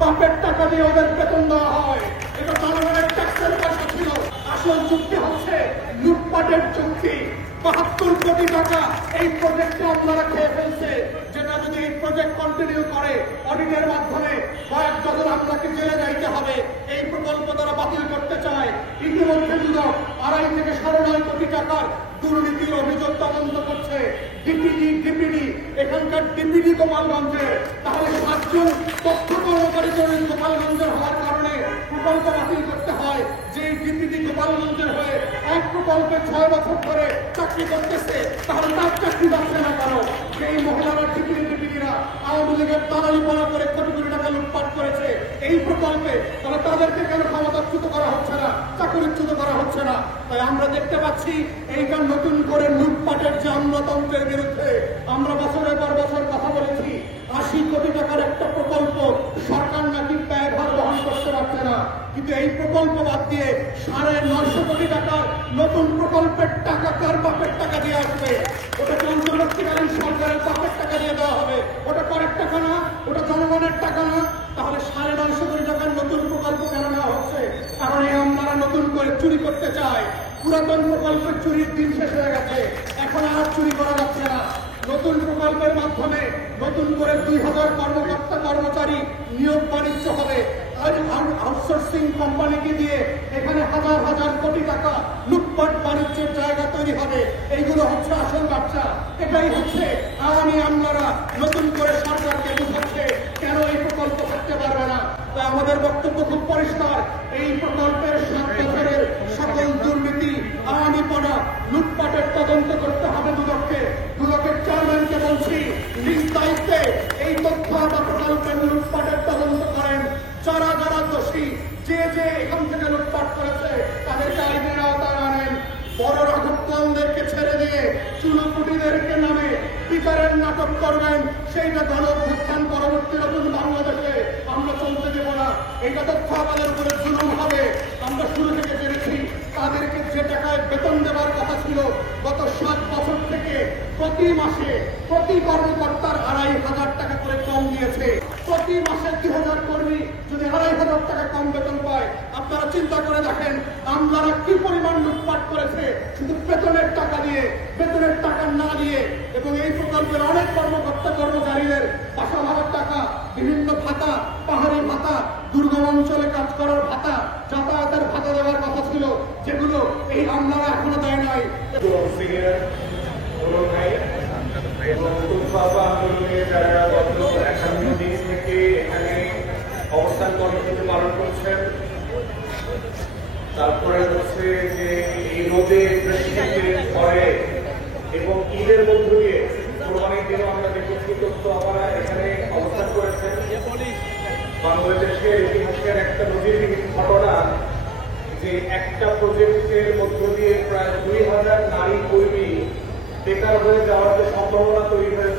বাপের টাকা দিয়ে ওদের বেতন দেওয়া হয়। এটা জনগণের ট্যাক্সের পয়সা ছিল। আসল চুক্তি হচ্ছে লুটপাটের চুক্তি। ৭২ কোটি টাকা এই প্রজেক্টে আপনারা খেয়ে ফেলছে, যেটা যদি এই প্রজেক্ট কন্টিনিউ করে অডিটের মাধ্যমে কয়েক ডজন আমলাকে জেলে যাইতে হবে। এই প্রকল্প তারা বাতিল করতে চায়। ইতিমধ্যে দুদক ২.৫ থেকে ৯.৫ কোটি টাকার দুর্নীতির অভিযোগ তদন্ত করছে। ডিপিডি এখানকার ডিপিডি গোপালগঞ্জে, তাহলে ৭ জন তথ্য কর্মচারী গোপালগঞ্জের হওয়ার কারণে প্রকল্প বাতিল করতে হয়। যে ডিপিডি গোপালগঞ্জের হয়ে এক প্রকল্পে ৬ বছর ধরে চাকরি করতেছে, তাহলে তার চাকরি যাচ্ছে না কেন? সেই মহিলারা ডিপিডিরা আওয়ামী লীগের দালালিপনা করে কোটি কোটি টাকা লুটপাট করেছে এই প্রকল্পে, তাহলে তাদেরকে কেন ক্ষমতাচ্যুত করা হচ্ছে না, চাকরিচ্যুত করা হচ্ছে না? তাই আমরা দেখতে পাচ্ছি এইটা নতুন করে লুটপাটের যে আমলাতন্ত্রের বিরুদ্ধে আমরা বছরের পর বছর কথা বলেছি। ৮০ কোটি টাকার একটা প্রকল্প সরকার নাকি ব্যয়ভার বহন করতে পারছে না, কিন্তু এই প্রকল্প বাদ দিয়ে ৯৫০ কোটি টাকার নতুন প্রকল্পের টাকা কার বাপের টাকা দিয়ে আসবে? ওটা অন্তর্বর্তীকালীন সরকারের বাপের টাকা দিয়ে দেওয়া হবে। ওটা করের টাকা না, ওটা জনগণের টাকা না। তাহলে ৯৫০ কোটি টাকার নতুন প্রকল্প কেন নেওয়া হচ্ছে? কারণ এই আমরা নতুন করে চুরি করতে চাই। পুরাতন প্রকল্পের চুরির দিন শেষ হয়ে গেছে, এখন আর চুরি করা যাচ্ছে না। নতুন প্রকল্পের মাধ্যমে নতুন করে ২,০০০ কর্মকর্তা কর্মচারী নিয়োগ বাণিজ্য হবে। আউটসোর্সিং কোম্পানিকে দিয়ে এখানে হাজার হাজার কোটি টাকা লুটপাট বাণিজ্যের জায়গা তৈরি হবে। এইগুলো হচ্ছে আসল ব্যবসা। এটাই হচ্ছে আওয়ামী আমলারা নতুন করে সরকারকে বুঝাচ্ছে কেন এই প্রকল্প থাকতে পারবে না। তাই আমাদের বক্তব্য খুব পরিষ্কার, এই প্রকল্পের ৭ বছরের সকল দুর্নীতি, আওয়ামীপনা, লুটপাটের তদন্ত করতে হবে দুদককে। দুদকের চেয়ারম্যানকে বলছি, নিজ দায়িত্বে এই তথ্য বা প্রকল্পের লুটপাটের তদন্ত করেন। যারা যারা দোষী, যে এখান থেকে লুটপাট করেছে তাদেরকে আইনের আওতায় আনেন। বড় রাঘবদেরকে ছেড়ে দিয়ে চুনোপুটিদেরকে নামে বিচারের নাটক করবেন। সেইটা গণ-অভ্যুত্থান পরবর্তী নতুন বাংলাদেশে আমরা চলতে দেব না। এটা তথ্য আমাদের উপরে জুলুম হবে। আমরা শুরু থেকে জেনেছি তাদেরকে যে টাকায় বেতন দেওয়ার কথা ছিল গত ৭ বছর থেকে প্রতি মাসে প্রতি কর্মকর্তার ২,৫০০ টাকা করে কম দিয়েছে। প্রতি মাসে ২,০০০ কর্মী যদি ২,৫০০ টাকা কম বেতন পায়, আপনারা চিন্তা করে দেখেন আমলারা কি পরিমাণ লুটপাট করেছে শুধু বেতনের টাকা দিয়ে, বেতনের টাকা না দিয়ে। এবং এই প্রকল্পের অনেক কর্মকর্তা কর্মচারীদের বাসা ভাড়ার টাকা, বিভিন্ন ভাতা, পাহাড়ি ভাতা, দুর্গম অঞ্চলে কাজ করার ভাতা, যাতায়াতের ভাতা দেওয়ার কথা ছিল, যেগুলো এই আমলারা এখনো দেয় নাই। অবস্থান কর্মসূচি পালন করছেন। তারপরে হচ্ছে যে এই রোদে পরে এবং ঈদের মধ্য দিয়ে কোরবানির দিনও আমরা দেখেছি তথ্য আমরা এখানে অবস্থান করেছেন। বাংলাদেশের ইতিহাসের একটা নজিরবিহীন ঘটনা যে একটা প্রজেক্টের মধ্য দিয়ে প্রায় ২,০০০ নারী কর্মী বেকার হয়ে যাওয়ার যে সম্ভাবনা তৈরি হয়ে